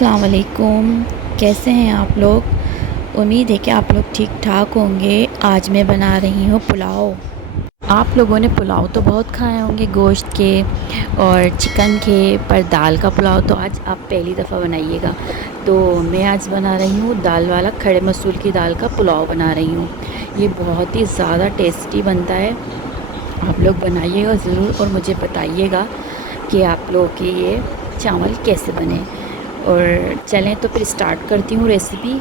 अस्सलाम वालेकुम। कैसे हैं आप लोग? उम्मीद है कि आप लोग ठीक ठाक होंगे। आज मैं बना रही हूँ पुलाव। आप लोगों ने पुलाव तो बहुत खाए होंगे गोश्त के और चिकन के, पर दाल का पुलाव तो आज आप पहली दफ़ा बनाइएगा। तो मैं आज बना रही हूँ दाल वाला, खड़े मसूर की दाल का पुलाव बना रही हूँ। ये बहुत ही ज़्यादा टेस्टी बनता है। आप लोग बनाइएगा ज़रूर और मुझे बताइएगा कि आप लोगों के ये चावल कैसे बने। और चलें तो फिर स्टार्ट करती हूँ रेसिपी।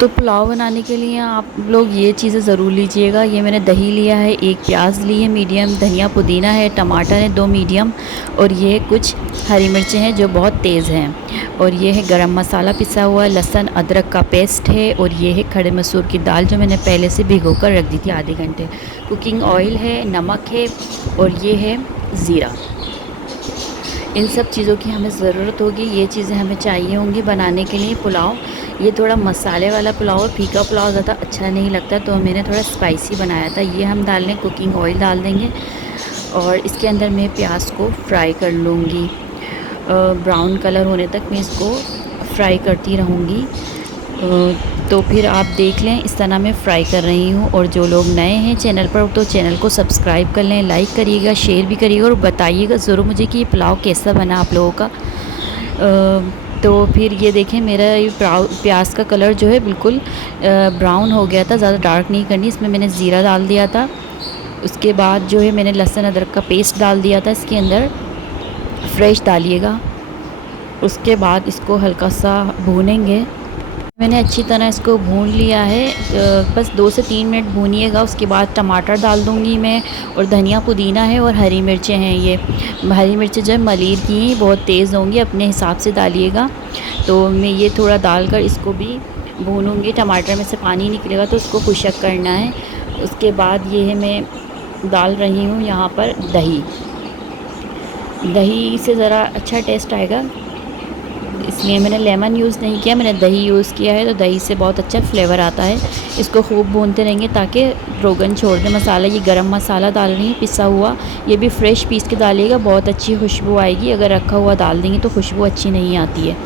तो पुलाव बनाने के लिए आप लोग ये चीज़ें ज़रूर लीजिएगा। ये मैंने दही लिया है, एक प्याज ली है मीडियम, धनिया पुदीना है, टमाटर है 2 मीडियम, और ये कुछ हरी मिर्चें हैं जो बहुत तेज़ हैं, और ये है गरम मसाला पिसा हुआ, लहसुन अदरक का पेस्ट है, और ये है खड़े मसूर की दाल जो मैंने पहले से भिगो कर रख दी थी आधे घंटे। कुकिंग ऑयल है, नमक है, और ये है ज़ीरा। इन सब चीज़ों की हमें ज़रूरत होगी। ये चीज़ें हमें चाहिए होंगी बनाने के लिए पुलाव। ये थोड़ा मसाले वाला पुलाव है, फीका पुलाव ज़्यादा अच्छा नहीं लगता, तो मैंने थोड़ा स्पाइसी बनाया था। ये हम डाल लें, कुकिंग ऑयल डाल देंगे, और इसके अंदर मैं प्याज को फ्राई कर लूँगी। ब्राउन कलर होने तक मैं इसको फ्राई करती रहूँगी। तो फिर आप देख लें, इस तरह मैं फ्राई कर रही हूँ। और जो लोग नए हैं चैनल पर, तो चैनल को सब्सक्राइब कर लें, लाइक करिएगा, शेयर भी करिएगा, और बताइएगा ज़रूर मुझे कि ये पुलाव कैसा बना आप लोगों का। तो फिर ये देखें, मेरा ये प्याज का कलर जो है बिल्कुल ब्राउन हो गया था, ज़्यादा डार्क नहीं करनी। इसमें मैंने ज़ीरा डाल दिया था। उसके बाद जो है मैंने लहसुन अदरक का पेस्ट डाल दिया था इसके अंदर, फ्रेश डालिएगा। उसके बाद इसको हल्का सा भूनेंगे। मैंने अच्छी तरह इसको भून लिया है। बस 2 से 3 मिनट भूनिएगा। उसके बाद टमाटर डाल दूँगी मैं, और धनिया पुदीना है, और हरी मिर्चें हैं। ये हरी मिर्चें जो है मलीर की हैं, बहुत तेज़ होंगी, अपने हिसाब से डालिएगा। तो मैं ये थोड़ा डालकर इसको भी भूनूँगी। टमाटर में से पानी निकलेगा तो उसको खुशक करना है। उसके बाद ये है, मैं डाल रही हूँ यहाँ पर दही। दही से ज़रा अच्छा टेस्ट आएगा, इसलिए मैंने लेमन यूज़ नहीं किया, मैंने दही यूज़ किया है। तो दही से बहुत अच्छा फ्लेवर आता है। इसको खूब भूनते रहेंगे ताकि रोगन छोड़ दे मसाला। ये गरम मसाला डाल रही हूँ पिसा हुआ, ये भी फ्रेश पीस के डालिएगा, बहुत अच्छी खुशबू आएगी। अगर रखा हुआ डाल देंगे तो खुशबू अच्छी नहीं आती है।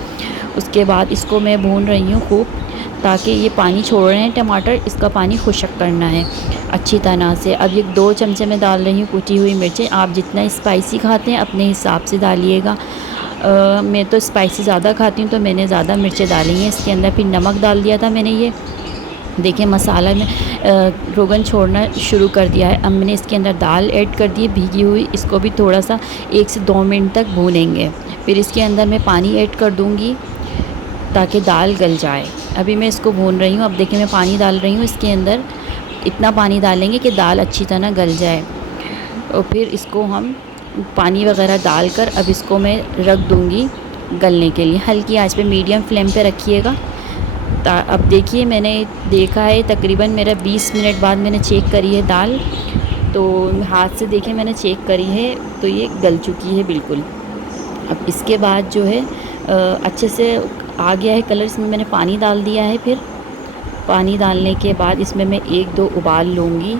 उसके बाद इसको मैं भून रही हूँ खूब, ताकि ये पानी छोड़ रहे हैं टमाटर, इसका पानी खुशक करना है अच्छी तरह से। अब ये 2 चमचे में डाल रही हूँ कुटी हुई मिर्चें। आप जितना स्पाइसी खाते हैं अपने हिसाब से डालिएगा। मैं तो स्पाइसी ज़्यादा खाती हूँ, तो मैंने ज़्यादा मिर्चें डाली हैं इसके अंदर। फिर नमक डाल दिया था मैंने। ये देखिए मसाला में रोगन छोड़ना शुरू कर दिया है। अब मैंने इसके अंदर दाल ऐड कर दी है भीगी हुई। इसको भी थोड़ा सा 1 से 2 मिनट तक भूनेंगे। फिर इसके अंदर मैं पानी ऐड कर दूँगी ताकि दाल गल जाए। अभी मैं इसको भून रही हूँ। अब देखिए मैं पानी डाल रही हूँ इसके अंदर। इतना पानी डालेंगे कि दाल अच्छी तरह गल जाए, और फिर इसको हम पानी वगैरह डालकर अब इसको मैं रख दूँगी गलने के लिए। हल्की आंच पे, मीडियम फ्लेम पे रखिएगा। अब देखिए मैंने देखा है तकरीबन मेरा 20 मिनट बाद मैंने चेक करी है दाल, तो हाथ से देखिए मैंने चेक करी है, तो ये गल चुकी है बिल्कुल। अब इसके बाद जो है अच्छे से आ गया है कलर। इसमें मैंने पानी डाल दिया है। फिर पानी डालने के बाद इसमें मैं 1-2 उबाल लूँगी।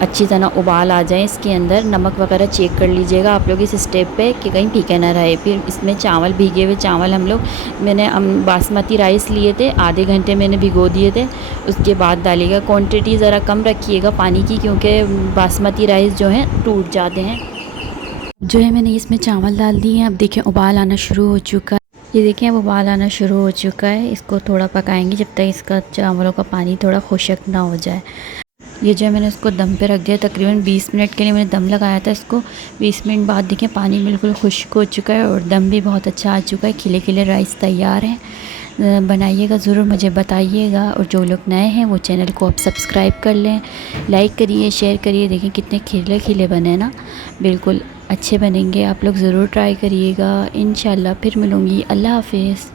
अच्छी तरह उबाल आ जाए इसके अंदर। नमक वगैरह चेक कर लीजिएगा आप लोग इस स्टेप पे कि कहीं फीका ना रहे। फिर इसमें चावल, भीगे हुए चावल हम लोग, मैंने बासमती राइस लिए थे, आधे घंटे मैंने भिगो दिए थे। उसके बाद डालिएगा। क्वांटिटी ज़रा कम रखिएगा पानी की, क्योंकि बासमती राइस जो हैं टूट जाते हैं। जो है मैंने इसमें चावल डाल दिए हैं। अब देखिए उबाल आना शुरू हो चुका है। ये देखिए अब उबाल आना शुरू हो चुका है। इसको थोड़ा पकाएंगे जब तक इसका चावलों का पानी थोड़ा खुशक ना हो जाए। ये जो है मैंने इसको दम पे रख दिया। तकरीबन 20 मिनट के लिए मैंने दम लगाया था इसको। 20 मिनट बाद देखिए पानी बिल्कुल खुश्क हो चुका है, और दम भी बहुत अच्छा आ चुका है। खिले खिले राइस तैयार हैं। बनाइएगा ज़रूर, मुझे बताइएगा। और जो लोग नए हैं वो चैनल को आप सब्सक्राइब कर लें, लाइक करिए, शेयर करिए। देखें कितने खिले खिले बने ना, बिल्कुल अच्छे बनेंगे। आप लोग ज़रूर ट्राई करिएगा। इंशाल्लाह फिर मिलूँगी। अल्लाह हाफ़िज़।